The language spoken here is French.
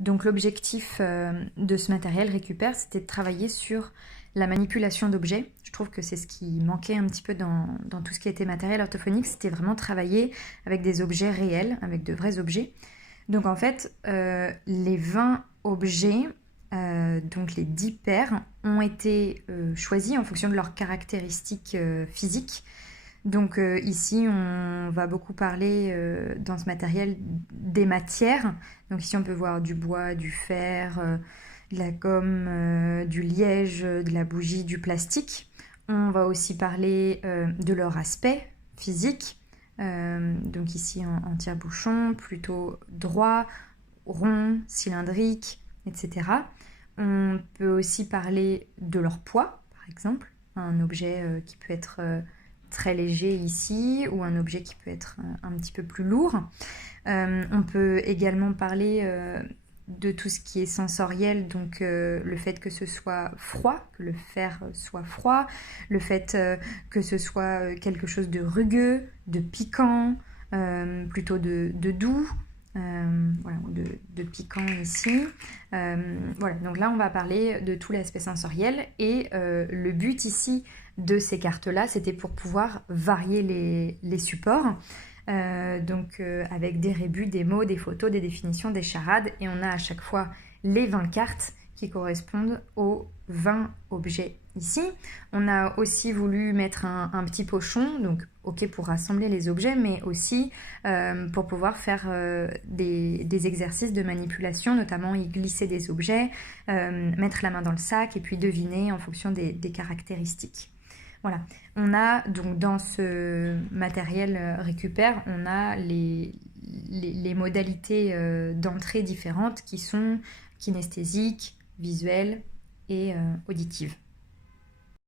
Donc l'objectif de ce matériel récupère, c'était de travailler sur la manipulation d'objets. Je trouve que c'est ce qui manquait un petit peu dans tout ce qui était matériel orthophonique, c'était vraiment travailler avec des objets réels, avec de vrais objets. Donc en fait, les 20 objets, donc les 10 paires, ont été choisis en fonction de leurs caractéristiques physiques. Donc ici, on va beaucoup parler dans ce matériel des matières. Donc ici, on peut voir du bois, du fer, de la gomme, du liège, de la bougie, du plastique. On va aussi parler de leur aspect physique. Donc ici, en tire-bouchon, plutôt droit, rond, cylindrique, etc. On peut aussi parler de leur poids, par exemple. Un objet qui peut être très léger ici, ou un objet qui peut être un petit peu plus lourd. On peut également parler de tout ce qui est sensoriel, donc le fait que ce soit froid, que le fer soit froid, le fait que ce soit quelque chose de rugueux, de piquant, plutôt de doux, voilà, de piquant ici. Voilà, donc là on va parler de tout l'aspect sensoriel et le but ici de ces cartes-là, c'était pour pouvoir varier les supports. Donc avec des rébus, des mots, des photos, des définitions, des charades, et on a à chaque fois les 20 cartes qui correspondent aux 20 objets ici. On a aussi voulu mettre un petit pochon, donc ok pour rassembler les objets, mais aussi pour pouvoir faire des exercices de manipulation, notamment y glisser des objets, mettre la main dans le sac et puis deviner en fonction des caractéristiques. Voilà, on a donc dans ce matériel récupère, on a les modalités d'entrée différentes qui sont kinesthésiques, visuelles et auditives.